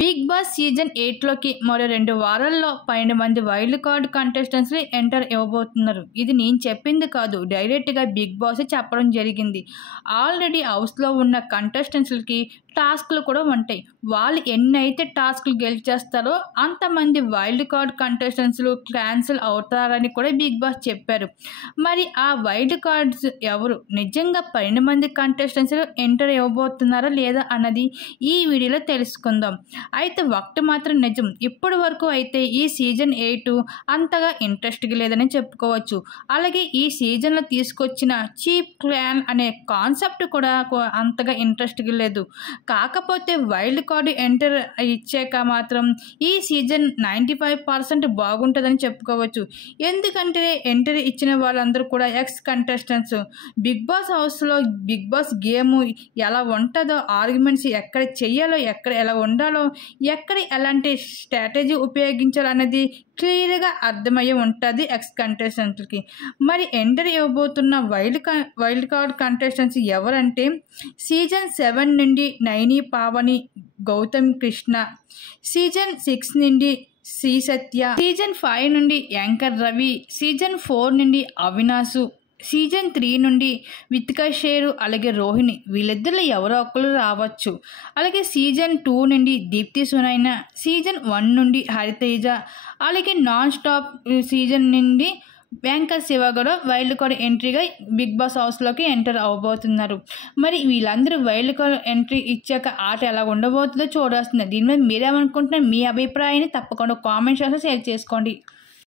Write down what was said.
Big boss season 8లోకి మరో 2 వారాల్లో 12 మంది వైల్డ్ కార్డ్ కంటెస్టెంట్స్ని ఎంటర్ ఇవ్వబోతున్నారు. ఇది నేను చెప్పింది కాదు, డైరెక్ట్గా బిగ్ బాస్ చెప్పడం జరిగింది. ఆల్రెడీ హౌస్లో ఉన్న కంటెస్టెంట్స్కి టాస్క్లు కూడా ఉంటాయి. వాళ్ళు ఎన్నైతే టాస్క్లు గెలిచేస్తారో అంతమంది వైల్డ్ కార్డ్ కంటెస్టెంట్స్లు క్యాన్సిల్ అవుతారని కూడా బిగ్ బాస్ చెప్పారు. మరి ఆ వైల్డ్ కార్డ్స్ ఎవరు, నిజంగా 12 మంది కంటెస్టెంట్స్ ఎంటర్ ఇవ్వబోతున్నారా లేదా అన్నది ఈ వీడియోలో తెలుసుకుందాం. అయితే ఒకటి మాత్రం నిజం, ఇప్పటి వరకు అయితే ఈ సీజన్ 8 అంతగా ఇంట్రెస్ట్గా లేదని చెప్పుకోవచ్చు. అలాగే ఈ సీజన్లో తీసుకొచ్చిన చీప్ క్లాన్ అనే కాన్సెప్ట్ కూడా అంతగా ఇంట్రెస్ట్గా లేదు. కాకపోతే వైల్డ్ కార్డ్ ఎంటర్ ఇచ్చాక మాత్రం ఈ సీజన్ 95% బాగుంటుందని చెప్పుకోవచ్చు. ఎందుకంటే ఎంటర్ ఇచ్చిన వాళ్ళందరూ కూడా ఎక్స్ కంటెస్టెంట్స్. బిగ్ బాస్ హౌస్లో బిగ్ బాస్ గేమ్ ఎలా ఉంటుందో, ఆర్గ్యుమెంట్స్ ఎక్కడ చెయ్యాలో, ఎక్కడ ఎలా ఉండాలో, ఎక్కడ ఎలాంటి స్ట్రాటజీ ఉపయోగించాలన్నది క్లియర్గా అర్థమయ్యే ఉంటుంది ఎక్స్ కంటెస్టెంట్కి. మరి ఎంటర్ ఇవ్వబోతున్న వైల్డ్ కార్డ్ కంటెస్టెంట్స్ ఎవరంటే సీజన్ 7 నుండి నైని, పావని, గౌతమ్ కృష్ణ, సీజన్ 6 నుండి శ్రీ సత్య, సీజన్ 5 నుండి యాంకర్ రవి, సీజన్ 4 నుండి అవినాశు, సీజన్ 3 నుండి వితికా షేరు, అలాగే రోహిణి. వీళ్ళిద్దరిలో ఎవరో ఒకరు రావచ్చు. అలాగే సీజన్ 2 నుండి దీప్తి సునైనా, సీజన్ 1 నుండి హరితేజ, అలాగే నాన్ స్టాప్ సీజన్ నుండి వెంకట్ శివ కూడా వైల్డ్ కార్డ్ ఎంట్రీగా బిగ్ బాస్ హౌస్లోకి ఎంటర్ అవ్వబోతున్నారు. మరి వీళ్ళందరూ వైల్డ్ కార్డ్ ఎంట్రీ ఇచ్చాక ఆట ఎలా ఉండబోతుందో చూడాల్సిందే. దీని మీద మీరేమనుకుంటున్నారు? మీ అభిప్రాయాన్ని తప్పకుండా కామెంట్ చేసి షేర్ చేసుకోండి.